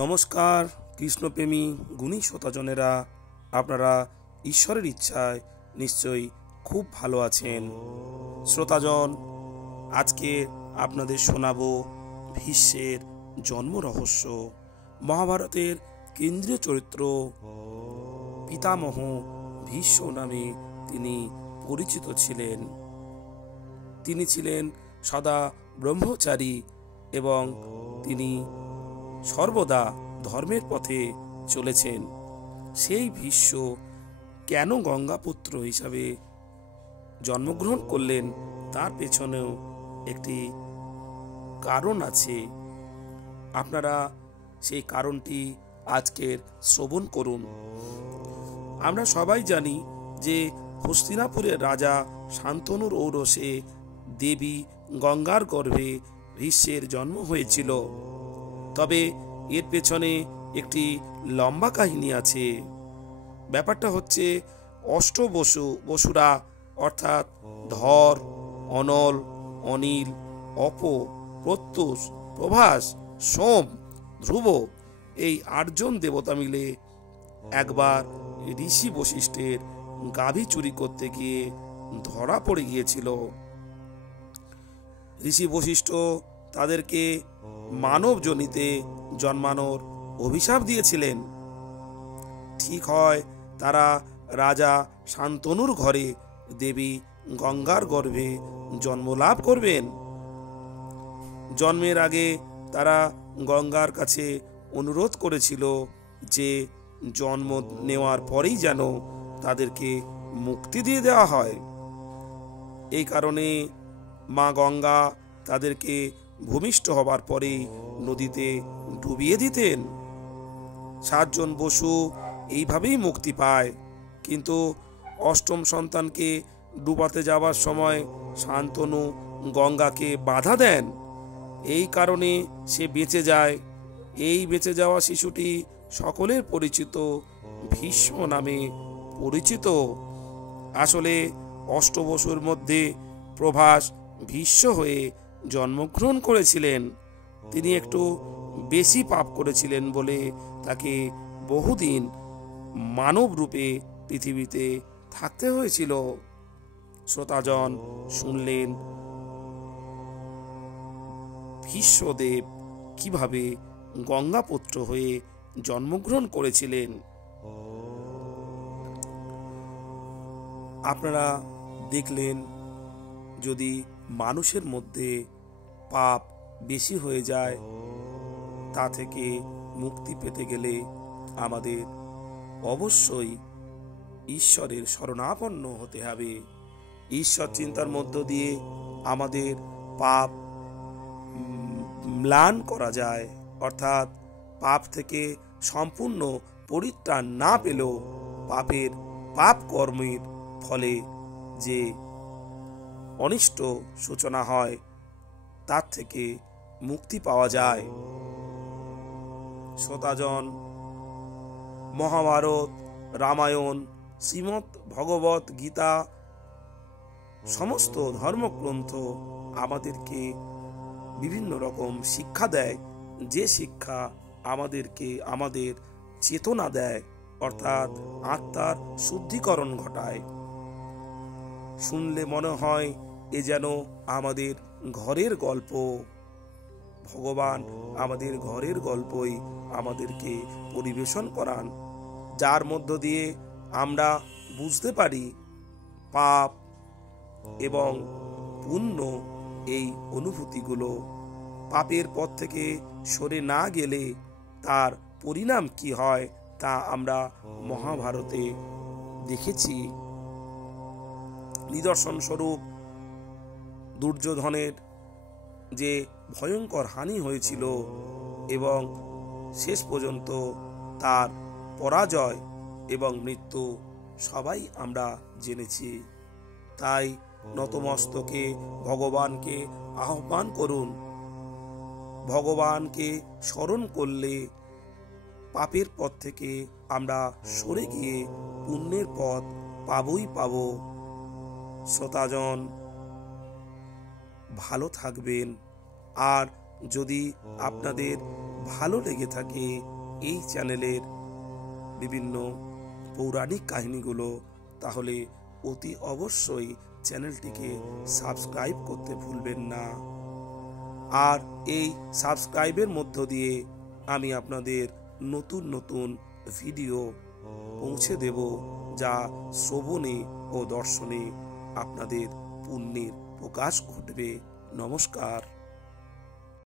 নমস্কার কৃষ্ণপ্রেমী গুণী শ্রোতাজনেরা, আপনারা ঈশ্বরের ইচ্ছায় নিশ্চয়ই খুব ভালো আছেন। শ্রোতাজন, আজকে আপনাদের শোনাবো ভীষ্মের জন্ম রহস্য। মহাভারতের কেন্দ্রীয় চরিত্র পিতামহ ভীষ্ম নামে তিনি পরিচিত ছিলেন। তিনি ছিলেন সদা ব্রহ্মচারী এবং তিনি সর্বদা ধর্মের পথে চলেছেন। সেই ভীষ্ম কেন গঙ্গাপুত্র হিসাবে জন্মগ্রহণ করলেন তার পেছনেও একটি কারণ আছে। আপনারা সেই কারণটি আজকের শ্রবণ করুন। আমরা সবাই জানি যে হস্তিনাপুরের রাজা শান্তনুর ঔরসে দেবী গঙ্গার গর্ভে ভীষ্মের জন্ম হয়েছিল। তবে এর পেছনে একটি লম্বা কাহিনী আছে। ব্যাপারটা হচ্ছে বসুরা অর্থাৎ ধর, অনল, অনিল, অপ, প্রত্যুষ, প্রভাস, সোম, ধ্রুব এই 8 জন দেবতা মিলে একবার ঋষি বশিষ্ঠের গাভী চুরি করতে গিয়ে ধরা পড়ে গিয়েছিল। ঋষি বশিষ্ঠ তাদেরকে মানব জনিতে জন্মানোর অভিশাপ দিয়েছিলেন। ঠিক হয় তারা রাজা শান্তনুর ঘরে দেবী গঙ্গার গর্ভে জন্মলাভ করবেন। জন্মের আগে তারা গঙ্গার কাছে অনুরোধ করেছিল যে জন্ম নেওয়ার পরেই যেন তাদেরকে মুক্তি দিয়ে দেওয়া হয়। এই কারণে মা গঙ্গা তাদেরকে ভূমিষ্ঠ হবার পরেই নদীতে ডুবিয়ে দিতেন। 7 জন বসু এইভাবেই মুক্তি পায়। কিন্তু 8ম সন্তানকে ডুবাতে যাবার সময় শান্তনু গঙ্গাকে বাধা দেন। এই কারণে সে বেঁচে যায়। এই বেঁচে যাওয়া শিশুটি সকলের পরিচিত ভীষ্ম নামে পরিচিত। আসলে 8 বসুর মধ্যে প্রভাস ভীষ্ম হয়ে জন্মগ্রহণ করেছিলেন। তিনি একটু বেশি পাপ করেছিলেন বলে তাকে বহুদিন মানব রূপে পৃথিবীতে থাকতে হয়েছিল। শ্রোতাজন শুনলেন ভীষ্মদেব কিভাবে গঙ্গাপুত্র হয়ে জন্মগ্রহণ করেছিলেন। আপনারা দেখলেন, যদি মানুষের মধ্যে পাপ বেশি হয়ে যায় তা থেকে মুক্তি পেতে গেলে আমাদের অবশ্যই ঈশ্বরের শরণাপন্ন হতে হবে। ঈশ্বর চিন্তার মধ্য দিয়ে আমাদের পাপ ম্লান করা যায়। অর্থাৎ পাপ থেকে সম্পূর্ণ পরিত্রাণ না পেলেও পাপ কর্মের ফলে যে অনিষ্ট সূচনা হয় তার থেকে মুক্তি পাওয়া যায়। শ্রোতাজন, মহাভারত, রামায়ণ, শ্রীমদ্ ভগবত গীতা সমস্ত ধর্মগ্রন্থ আমাদেরকে বিভিন্ন রকম শিক্ষা দেয়, যে শিক্ষা আমাদেরকে আমাদের চেতনা দেয়, অর্থাৎ আত্মার শুদ্ধিকরণ ঘটায়। শুনলে মনে হয় এ যেন আমাদের ঘরের গল্প। ভগবান আমাদের ঘরের গল্পই আমাদেরকে পরিবেশন করান, যার মধ্য দিয়ে আমরা বুঝতে পারি পাপ এবং পুণ্য এই অনুভূতিগুলো। পাপের পথ থেকে সরে না গেলে তার পরিণাম কি হয় তা আমরা মহাভারতে দেখেছি। নিদর্শন স্বরূপ দুর্যোধনের যে ভয়ঙ্কর হানি হয়েছিল এবং শেষ পর্যন্ত তার পরাজয় এবং মৃত্যু সবাই আমরা জেনেছি। তাই নতমস্তকে ভগবানকে আহ্বান করুন। ভগবানকে স্মরণ করলে পাপের পথ থেকে আমরা সরে গিয়ে পুণ্যের পথ পাবই পাব। শ্রোতাজন, ভালো থাকবেন। আর যদি আপনাদের ভালো লেগে থাকে এই চ্যানেলের বিভিন্ন পৌরাণিক কাহিনীগুলো, তাহলে অতি অবশ্যই চ্যানেলটিকে সাবস্ক্রাইব করতে ভুলবেন না। আর এই সাবস্ক্রাইবের মধ্য দিয়ে আমি আপনাদের নতুন নতুন ভিডিও পৌঁছে দেব, যা শ্রবণে ও দর্শনে আপনাদের পুণ্যের প্রকাশ ঘটবে। নমস্কার।